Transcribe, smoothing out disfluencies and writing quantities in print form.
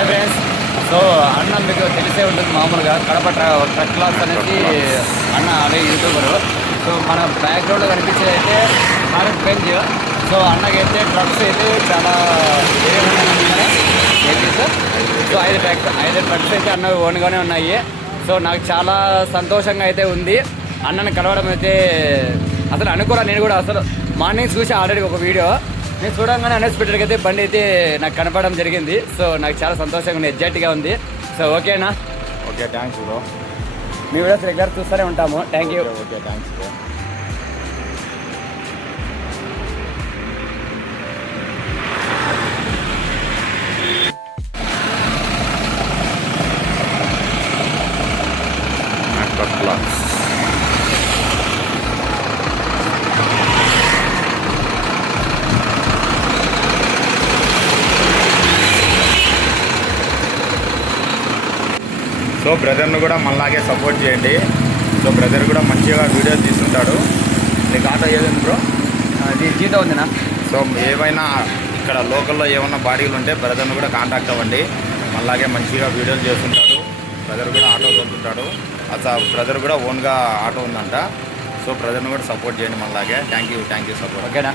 Hi friends. So అన్న మీకు తెలిసే ఉంటుంది, మామూలుగా కడప ట్రక్ క్లాస్ అనేసి అన్న అదే యూట్యూబరు. సో మన బ్యాక్గ్రౌండ్లో కనిపించేది అయితే భారత్ బెంజ్. సో అన్నకైతే ట్రక్స్ అయితే చాలా ఏంటి సార్, సో 5 ట్రక్స్ అయితే అన్న ఓన్గానే ఉన్నాయి. సో నాకు చాలా సంతోషంగా అయితే ఉంది అన్నను కలవడం అయితే. అసలు అనుకోరా, నేను కూడా అసలు మార్నింగ్ చూసి ఆల్రెడీ ఒక వీడియో నేను చూడంగానే అన్ఎక్స్పెక్టెడ్గా అయితే బండి అయితే నాకు కనపడడం జరిగింది. సో నాకు చాలా సంతోషంగా ఉంది, ఎగ్జైట్గా ఉంది. సో ఓకేనా? Okay, thanks bro. మీ వీడియోస్ రెగ్యులర్ చూస్తూనే ఉంటాము. Thank you. Okay, thanks bro. So బ్రదర్ను కూడా మనలాగే సపోర్ట్ చేయండి. సో బ్రదర్ కూడా మంచిగా వీడియోస్ తీస్తుంటాడు. నీకు ఆటో ఏదండి బ్రో? అది జీతో ఉందినా? సో ఏమైనా ఇక్కడ లోకల్లో ఏమైనా బాడీలు ఉంటే బ్రదర్ను కూడా కాంటాక్ట్ అవ్వండి. మనలాగే మంచిగా వీడియోలు చేస్తుంటాడు. బ్రదర్ కూడా ఆటో తోలుతుంటాడు. అసలు బ్రదర్ కూడా ఓన్గా ఆటో ఉందంట. సో బ్రదర్ను కూడా సపోర్ట్ చేయండి మనలాగే. Thank you support. ఓకేనా?